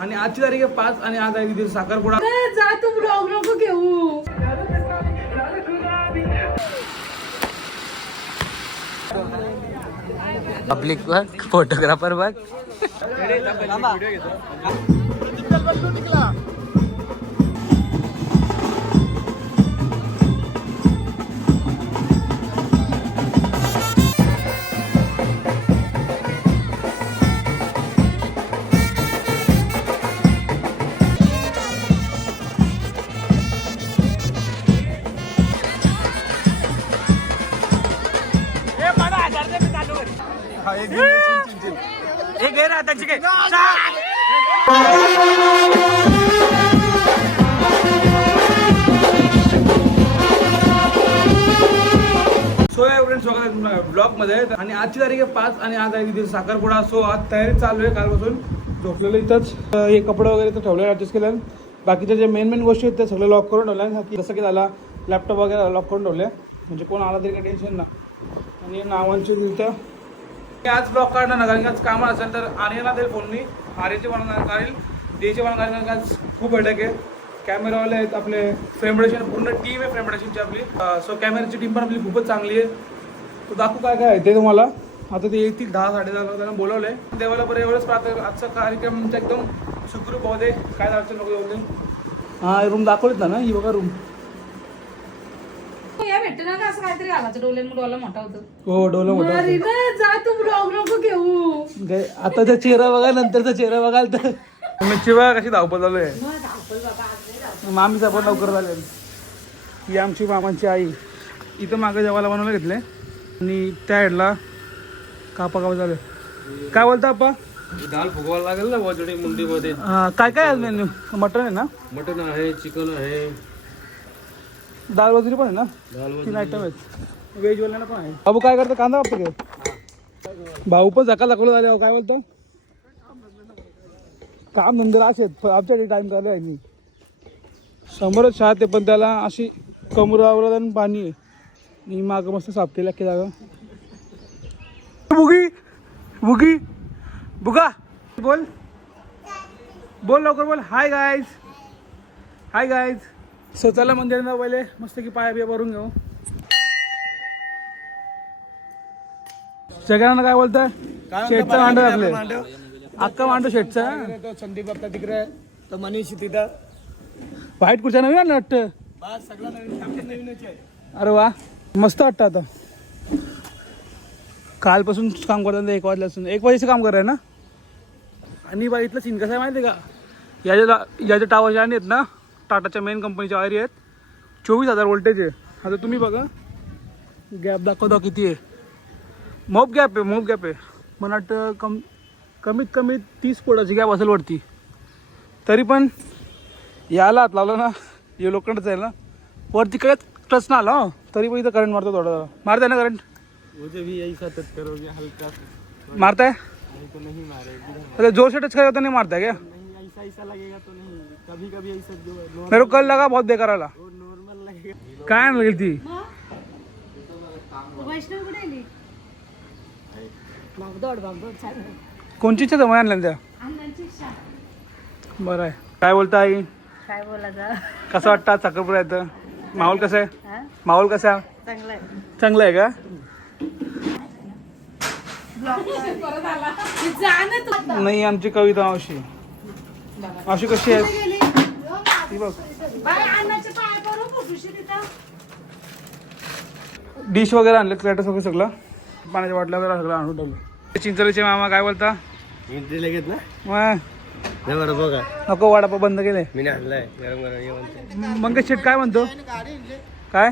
आणि आजची तारीख आहे 5 आणि आज आहे विधी साखरपुडा. जा तू ब्लॉग नको घेऊ. पब्लिक बघ, फोटोग्राफर बघ. एक घे ना त्याची काय सो फ्रेंड्स, स्वागत आहे तुमच्या ब्लॉग मध्ये. आणि आजची तारीख आहे 5 आणि आज आहे विधी साखरपुडा. सो आज तयारी चालू आहे कालपासून. झोपलेलं इथंच हे कपडे वगैरे तर ठेवले, ॲडजस्ट केलं. बाकीच्या जे मेन गोष्टी आहेत ते सगळे लॉक करून ठेवल्या. जसं की झाला लॅपटॉप वगैरे लॉक करून ठेवले, म्हणजे कोण आला तरी काही टेन्शन ना. आणि नावांची तिथं आज ब्लॉग काढणार ना, कारण की आज कामं असेल तर आर्यनला देईल फोननी. आर्यनचे बनवणार काढेल, डीचे बनवणार, कारण आज खूप बैठक आहे. कॅमेरावाले आहेत आपले, फ्रेमडेशन पूर्ण टीम आहे फ्रेमडेशनची आपली. सो कॅमेराची टीम पण आपली खूपच चांगली आहे. तो दाखवू काय काय आहे ते तुम्हाला. आता ते येतील 10-10:30 त्यांना बोलवलं आहे. देवाला बरं एवढंच प्रार्थना, आजचा कार्यक्रम एकदम सुखरूप होऊ दे, काय अडचण नको येऊ दे. हा रूम दाखवलीत ना, ही बघा रूम. या भेटतं ना असं काहीतरी घालायचं, डोला मोठा होतो. हो डोलं मोठं. जा तू ब्लॉग नको घेऊ. आताचा चेहरा बघा, नंतरचा चेहरा बघाल तर मिरची बघा कशी धावपळ चालू आहे. मामीचा पण लवकर झालेलं. ही आमची मामांची आई. इथं मागं जेवायला बनवायला घेतले आणि त्या हेडला कापा झाले. काय बोलता आप्पा? दाल फुगवायला लागेल ना वजडी मुंडीमध्ये. काय काय आहे मेन्यू? मटन आहे ना? मटन आहे, चिकन आहे, दाल वजरी पण आहे ना? 3 आयटम आहेत. व्हेजवाल्यांना पण आहे. बाबू काय करतं? कांदा बाप्पा घे. भाऊ पण सकाळ दाखवलं झाले. काय बोलतो? काम नंतर असेच आमच्याकडे टाइम चालू आहे. मी समोरच शाळा ते, पण त्याला अशी कमरावर आणि पाणी आहे. मी मागं मस्त साफ केला की जागा. बुगी बुगी बुगा बोल बोल लवकर बोल. Hi guys, hi guys. स्वतःला मंदिरात पहिले मस्त की पाया बिया भरून घेऊ. सगळ्यांना काय बोलताय? शेटचा मांडव आपले अक्का मांडव शेटचा. संदीप बाप्पा तिकडे, तर मनीष तिथं. व्हाईट कुठच्या नवीन आणलं वाटतं. सगळं नवीनच आहे. अरे वा, मस्त वाटतं. आता कालपासून काम करतात, 1 वाजल्यापासून 1 वाजेचं काम कराय ना. आणि बा इथलं सीन कसं आहे माहिती आहे का? याच्या टावरच्या आहेत ना, टाटाच्या मेन कंपनीच्या वायरी आहेत. 24,000 वोल्टेज आहे. आता तुम्ही बघा गॅप दाखवता किती आहे. मोप गॅप आहे. मला वाटतं कमीत कमी 30 फुटाची गॅप असेल वरती. तरी पण याला हात लावलं ना, हे लोखंडच आहे ना, वरती काय टच ना आला तरी पण इथं करंट मारतो. थोडा मारताय ना करंट? मुझे भी यही सा टच करोगे हल्का. मारताय? नहीं तो नहीं मारेगी. अरे जोर से टच करेगा तो नहीं मारता है क्या? नहीं ऐसा ऐसा लगेगा तो नहीं. कभी कभी ऐसा जो मेरे को कल लगा बहुत बेकार आला. वो नॉर्मल लगेगा. काय लागेल ती? वैष्णव कुठे गेली? भागदौड छान. कोणची इच्छा जमा आणल्या त्या? बरं आहे. काय बोलता आई? काय बोलायचं? कसं वाटतं आज साखरपुडा येतं? माहोल कसं आहे? माहोल कसा आहे? चांगलं आहे. चांगलं आहे का? नाही, आमची कविता मावशी. मावशी कशी आहे? ती बघ डिश वगैरे आणले, प्लेटर्स वगैरे सगळं, पाण्याच्या बाटल्या वगैरे सगळं आणून ठेवलं. चिंचोलीचे मामा काय बोलता? लगेच ना मग बघा. नको, वडापाव बंद केले. मी आणलाय गरम गरम. मंगेश शेट काय म्हणतो? काय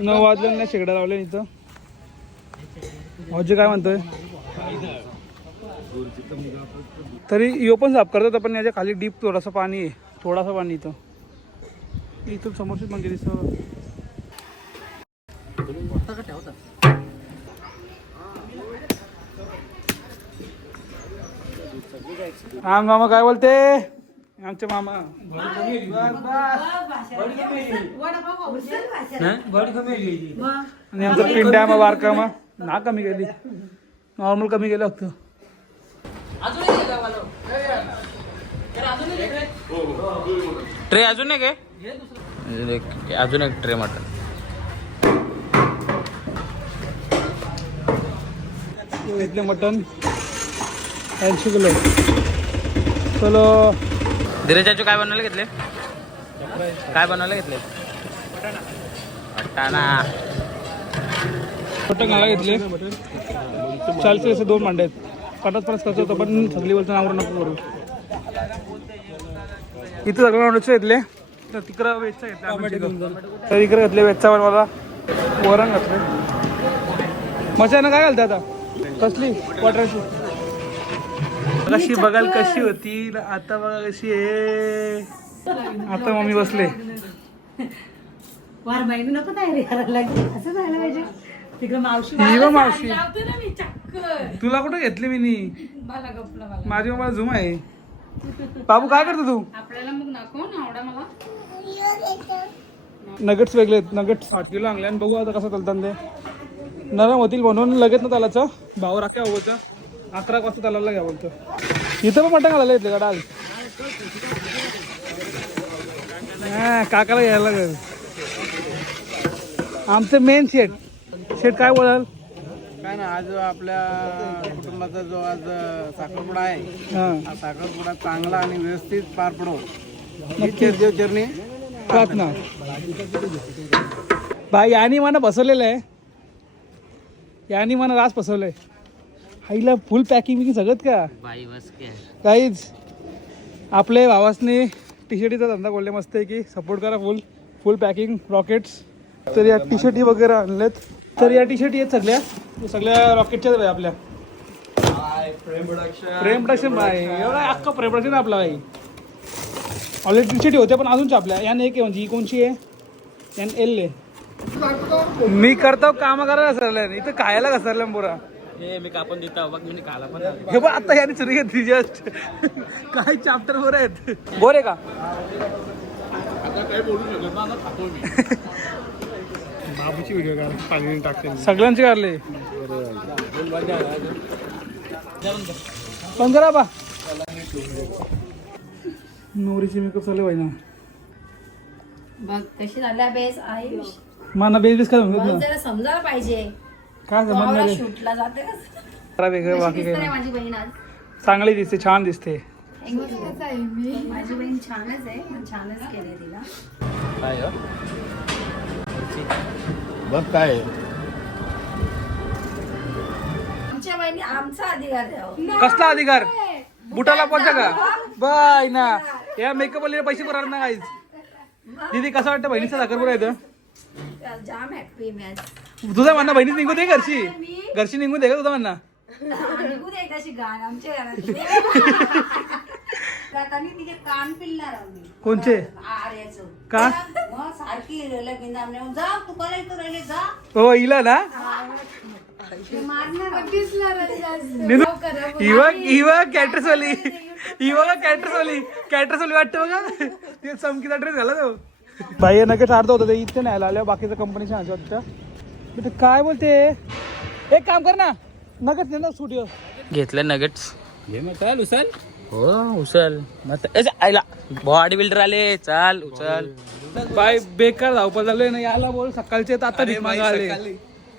9 वाजले नाही, शेगडा लावले इथं. भाऊजी काय म्हणतोय? तरी यो पण साफ करतात, पण याच्या खाली डीप थोडासा पाणी आहे. थोडासा पाणी इथून समोरच मंदिर दिसतं. हा मामा काय बोलते? आमचे मामा आणि आमचा पिंड्या मग बारका मग ना कमी गेली, नॉर्मल कमी गेलं फक्त. ट्रे अजून एक आहे अजून एक ट्रे मटन. घेतले मटन 80 किलो. चलो धीरजाचे काय बनवायला घेतले? काय बनवायला घेतले? मटण घाला घेतले. 40 असे 2 मांडे आहेत. पटाच खर्च होतो पण सगळी बोलतो नावर नको करू. इथं सगळं नॉनव्हेजचे घेतले. तर तिकडं व्हेजचा घेतला. तर इकडे घेतले व्हेजचा बनवायला. वरण घातले. मच्छ्यानं काय घालते आता? कसली वाटराची? कशी बघाल कशी होती आता बघा कशी आहे. आता मम्मी बसले. वार महिने नको तयारी करायला लागली. असं झालं पाहिजे. तिकडे मावशी मावशी लावते ना मी चक्कर. तुला कुठं घेतली मी मला गपला मला. माझी मला झूम आहे. बाबू काय करतो तू? आपल्याला मग नको ना आवडा मला. नगेट्स वेगळे आहेत. नगेट्स 8 किलो आणले आणि बघू आता कसं चालतात ते. नरम होतील म्हणून लगेच ना त्यालाचं भाऊ राख्या हवंचं 11 वाजता त्याला घ्या बोलतो. इथं पण मटण घालायला येते गाडा. काकाला घ्यायला लागेल. आमचं मेन शेट काय बोलाल? काय ना आज आपल्या कुटुंबाचा जो आज साखरपुडा आहे हा साखरपुडा चांगला आणि व्यवस्थित पार पडो ही चरणी प्रार्थना. भाई यानी मला बसवलेलं आहे. यानी मला रास बसवलंय. हाईला फुल पॅकिंग बिकिंग सगळं का काहीच. आपले भावासनी टी शर्टीचा धंदा खोलले मस्त आहे की सपोर्ट करा. फुल पॅकिंग रॉकेट्स. तर या टी शर्टी वगैरे आणलेत. तर या टी शर्टी आहेत सगळ्या रॉकेटच्याच आहे आपल्या. प्रेम प्रोडक्शन भाई एवढा अख्खा प्रेम प्रोडक्शन आपला भाई. ऑलरेडी टी शर्टी होत्या पण अजून छापल्या. याने एक आहे म्हणजे ही कोणची आहे? यान एल आहे. मी करतो काम करायला घसरलं इथं खायला घसरलं पुरा. मी कापून देतो बघ मी खाला पण हे बघ आता याने चुरी घेतली जस्ट. काही चॅप्टर वर आहेत. बोर आहे का? बाबूची व्हिडिओ पाणी टाकते सगळ्यांचे काढले. 15 बा नवरीची मेकअप चालू आहे ना. बघ कशी झाल्या बेस आहे. माना बेस काय म्हणतो जरा समजायला पाहिजे. काय समजणार शूटला जाते ना. वेगळं बाकी काय माझी बहीण आज चांगली दिसते छान दिसते. माझी बहीण छानच आहे. छानच केले तिला. बघ काय आमच्या बहिणी आमचा अधिकार द्यावा. कसला अधिकार? बुटाला पोचा का बाय ना. या मेकअप वाले पैसे भरणार ना काहीच. दीदी कसं वाटतं बहिणीचा साखरपुडा येतं? जाम हॅपी मॅच. तुझा म्हणणं बहिणी निघू दे घरची निघून दे का तुझा म्हणणं? निघू दे एकदाशी गाण आमच्या घरात. गातानी तिचे कान पिलणार आम्ही. कोणचे? आर्याचं. का? मग सारखी लगीन आमने जा तू कला इथं राहिले जा. हो हिला ना मारणार कॅटरसवाली वाटतं बघा. ते चमकीचा ड्रेस घाला तो. बाई नगेट्स अर्ध होतं ते इथे न्यायला आल्या. बाकीच्या कंपनीच्या आणायच्या होत्या. काय बोलते? एक काम कर ना नगेट्स ना स्टुडिओ घेतले नगेट्स घे मग चाल उचल. हो उचल मग आयला बॉडी बिल्डर आले. चाल उचल. बाय बेकार धावपळ झालोय ना. याला बोल सकाळचे आता आले.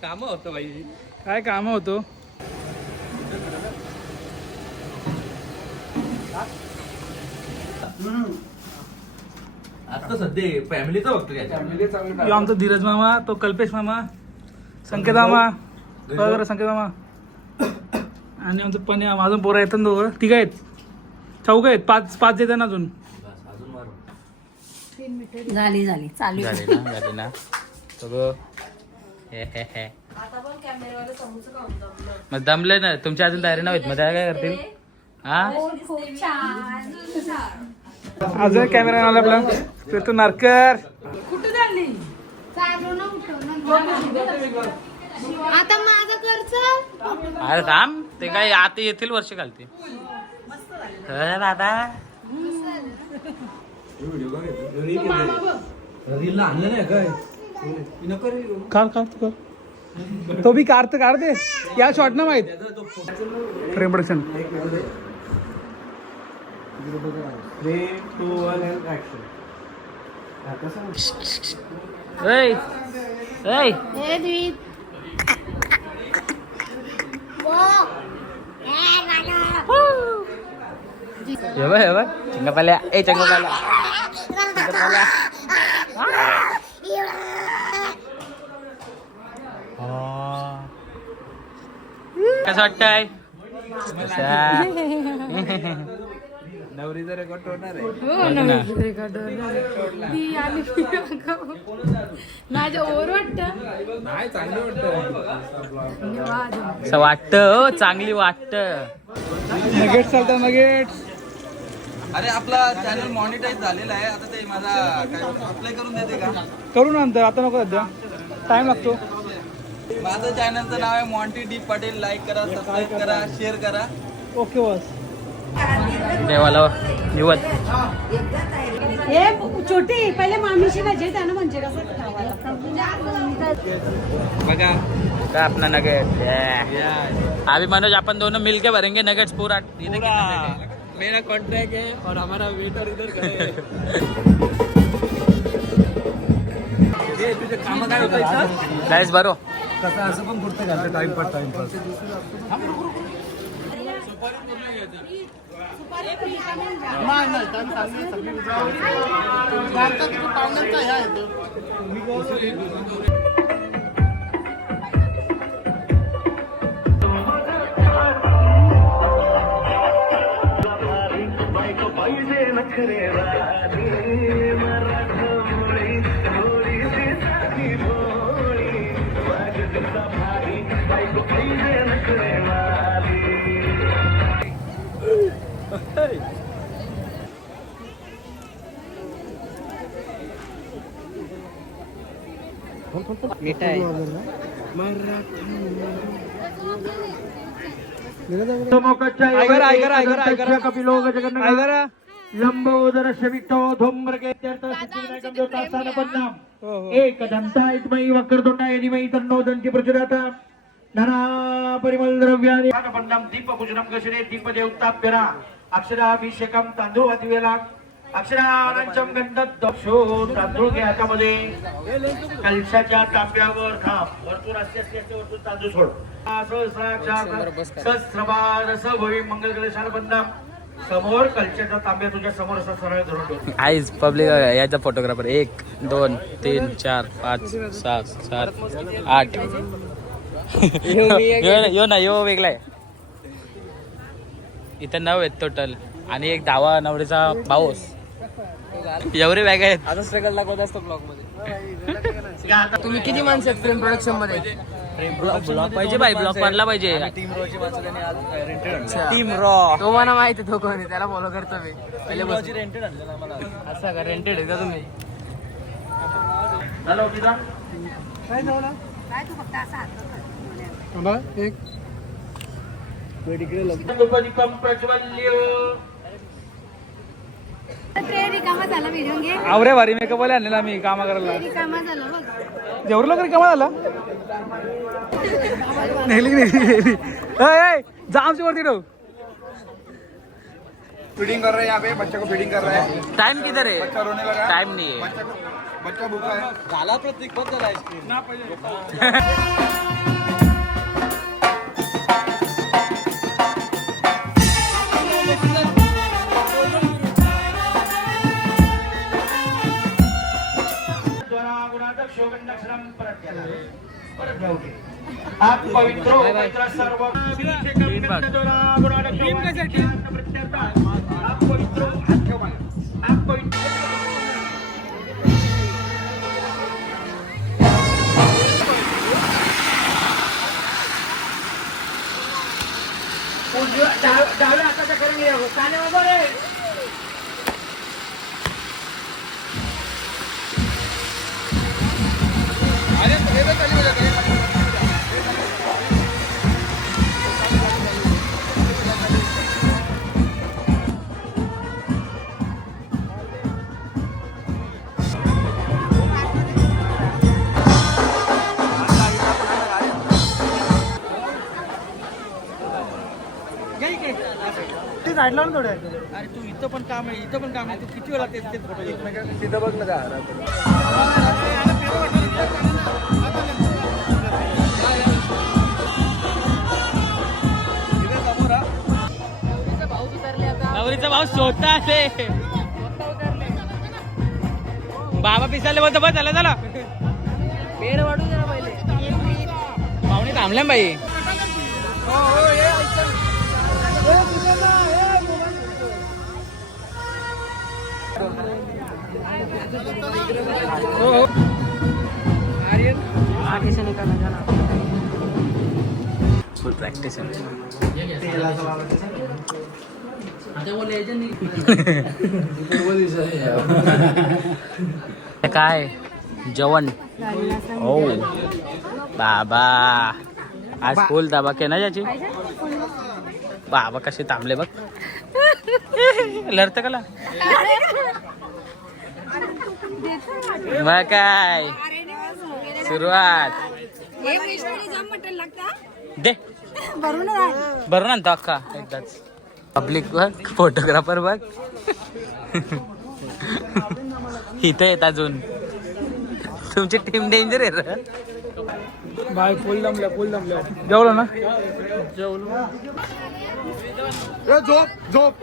काम होतं बाई. काय काम होतो? आता सध्या फॅमिलीचा बघतो. आमचा धीरज मामा, तो कल्पेश मामा, संकेत मामा वगैरे संकेत मामा आणि आमचं पण अजून पोरं येतात दोघं. ठीक आहेत. चौघ आहेत. पाच येतात ना अजून. झाली चालू झाले ना सगळं. मग दमले ना तुमची अजून तयारी नव्हती. मग त्या काय करतील? हा अजून कॅमेरा आला आपला तो नारकर. कुठे झाली? आता माझा खर्च. अरे थांब ते काय आता येतील वर्ष घालते दादा. कार तो बी कार तर काढ दे. या शॉर्ट ना माहित प्रेम प्रोडक्शन 3, 2, 1 and action. ऐ ऐ हे बघ चिंगपाल्या ए चिंगपाल्या कसं वाटतंय नवरीचा रेकॉर्ड तोडणार आहे. माझ्या ओर वाटत नाही चांगलं वाटतं. असं वाटतं चांगली वाटतं. नगेट्स चालतात नगेट्स. अरे आपला चॅनल मॉनिटाईज झालेला आहे. आता ते माझा अप्लाय करून देते का? करू नंतर, आता नको सध्या, टाइम लागतो. माझं चॅनलचं नाव आहे मॉन्टी डी पटेल. लाईक करा, सबस्क्राईब करा, शेअर करा. ओके बस. देवाला निवड हे छोटी पहिले मामीशी नजे त्यानं म्हणजे कसं बघा का अपना नगेट अभी मनोज अपन दोनों मिलके भरेंगे नगेट्स पूरा मेरा कॉन्ट्रैक्ट है और हमारा वेटर इधर खड़े है. तुझे काम काय होतं गाइस भरो कसं असं पण पुरतं घालतं टाइमपास. लंबोदर शवितो धूम्रके एक दंतायतमयी वक्रतुंडाय धीमहि तन्नो दन्ति प्रचोदयात्. नाना परिमल द्रव्यानि पन्नम दीपपूजनम गशरे दीपदेवताभ्यरा अक्षराभिषेकम तांदूळ दिवेला अक्षरांचम गंधत दक्षो तांदूळ घ्या हातामध्ये. कलशाच्या तांब्यावर थांब. वर्तुळ असते वर्तुळ तांदूळ सोड. सहस्रबार भवी मंगल कलशाला बंधम. समोर कलशाचा तांब्या तुझ्या समोर असा सरळ धरून ठेव. आईज पब्लिक याचा फोटोग्राफर 1 2 3 4 5 6 7 8 यो ना यो वेगळा आहे. इथं 9 आहेत टोटल आणि एक 10 नवरीचा पाऊस. एवढे बॅग आहेत. आता स्ट्रगल दाखवत असतो ब्लॉग मध्ये. तुम्ही किती माणसं आहेत फिल्म प्रोडक्शन मध्ये? ब्लॉग पाहिजे बाई, ब्लॉग बनला पाहिजे. टीम रोची माणसं त्यांनी आज रेंटेड टीम रॉ तो मला माहिती तो कोणी त्याला फॉलो करतो मी आणली. रेंटेड आणलं आम्हाला. असं का रेंटेड आहे का तुम्ही? झालं किती काय तू फक्त असा धूपदीपम प्रज्वल्य. रिकामा झाला व्हिडिओ घे. आवरे भारी मेकअप वाले आणलेला मी कामा करायला. रिकामा झाला बघ. जेवढं लवकर कामा झाला. नेली जा आमची वरती ठेव. फीडिंग कर रहे हैं यहाँ पे. बच्चे को फीडिंग कर रहे हैं. टाइम किधर है? बच्चा रोने लगा. टाइम नहीं है. बच्चा भूखा है. झाला प्रतीक बंद झाला आईस्क्रीम. आप पवित्र पवित्र सर्व आप पवित्र आप पवित्र. डाव्या हाताच्या करेंगे काने वगैरे. साईडला थोडे अरे तू इथं पण काम आहे, इथं पण काम आहे, तू किती वेळा तेच तेच फोटो घेतो. तिथं बघ ना नवरीचा भाऊ स्वतः आले. बाबा पिसाले बोलतो बस झालं झालं. पेड वाढू जरा पहिले. पाहुणे थांबल्या ना बाई. फुल प्रॅक्टिस काय जेवण. ओ बाबा आज फुल दाबा ना ज्याची. बाबा कसे थांबले बघ. लढत कला मग काय सुरुवात दे भरून आणतो अख्खा एकदाच. पब्लिक बघ, फोटोग्राफर बघ. इथं येत अजून तुमची टीम डेंजर आहे रे. बाय फुल जमल्या जेवलो ना. झोप झोप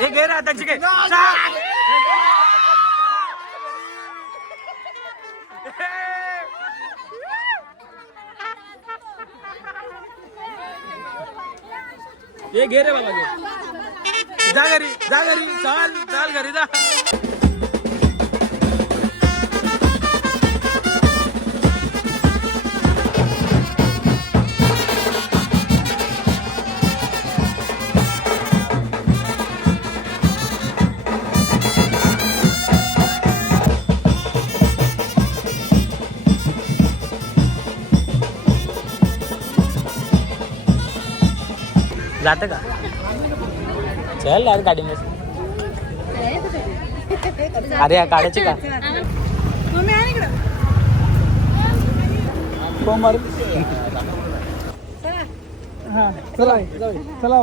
एक घे रा त्यांची घे. ये घे रे बाबा घे. जा घरी चाल घरी जा. जातं का चल यार गाडी में अरे या काढायचे का हां चला चला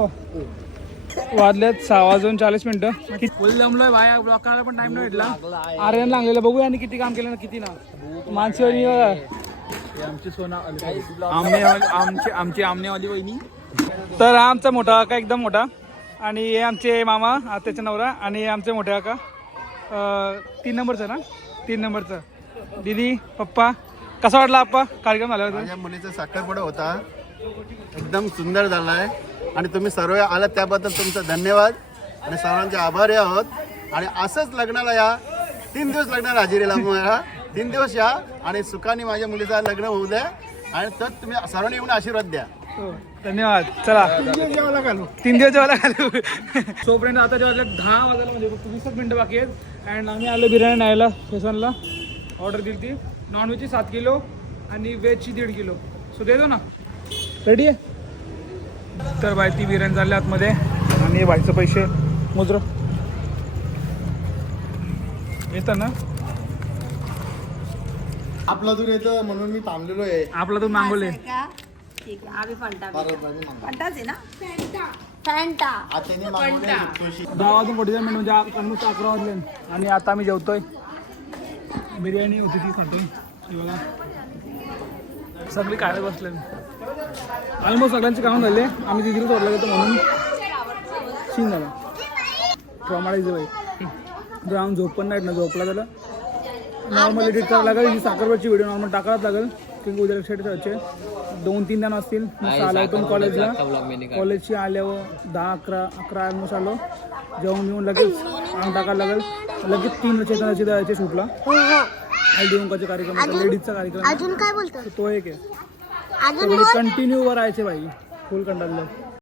वाजल्यात 6:40 फुल जमलोय बाया ब्लॉक करायला पण टाइम नाही भेटला आर्यन लागलेलं बघूया आणि किती काम केलं ना किती ना माणसं आमची सोना आमची आमनेवाली वहिनी तर हा आमचा मोठा काका एकदम मोठा आणि हे आमचे मामा त्याचा नवरा आणि हे आमचे मोठे काका 3 नंबरचा ना 3 नंबरचा दीदी पप्पा कसा वाटला आप्पा कार्यक्रम झाला होता माझ्या मुलीचा साखरपुडा होता एकदम सुंदर झाला आहे आणि तुम्ही सर्व आलात त्याबद्दल तुमचं धन्यवाद आणि सर्वांचे आभारी आहोत आणि असंच लग्नाला या 3 दिवस लग्नाला हजेरीला मला 3 दिवस या आणि सुखाने माझ्या मुलीचं लग्न होऊ द्या आणि तर तुम्ही सर्वांनी येऊन आशीर्वाद द्या धन्यवाद चला 3 दिवस जेवायला घालू तोपर्यंत आता जेव्हा 10 वाजायला म्हणजे फक्त 20 मिनिटं बाकी आहेत अँड आम्ही आलो बिर्याणी न्यायला फेसनला ऑर्डर दिली ती नॉनव्हेजची 7 किलो आणि व्हेजची 1.5 किलो सो देतो ना रेडी आहे तर बाय ती बिर्याणी चालली आतमध्ये आणि बाईचं पैसे मोजर येतं ना आपला दूर येतं म्हणून मी थांबलेलो आहे आपला तू मागवले ठीक आहे आम्ही फंटाच आहे ना फॅन्टा आत्याने 10 वाजून 45 मिनिट म्हणजे ऑलमोस्ट 11 वाजले आणि आता आम्ही जेवतोय बिर्याणी होती ती खातोय हे बघा सगळी काढत बसले ऑलमोस्ट सगळ्यांचे काम झाले आम्ही तिथे सोडला गेलो म्हणून सीन झाला प्रमाणे बाई जाऊन झोप पण नाही ना झोपला त्याला नॉर्मल एडिट करावं लागेल ही साखरवरची व्हिडिओ नॉर्मल टाकावंच लागेल की उद्या लक्षात ठेवायचे 2-3 जण असतील आला होतो कॉलेजला कॉलेजची आल्यावर 10-11 ऑलमोस्ट आलो जेवण घेऊन लगेच अंग टाकायला लागेल लगेच 3 चेतनाची द्यायचे शूटला हळदीकुंकाचे कार्यक्रम होता लेडीजचा कार्यक्रम अजून काय बोलतो तो एक आहे कंटिन्यू वर राहायचे बाई फुल कंटाळलं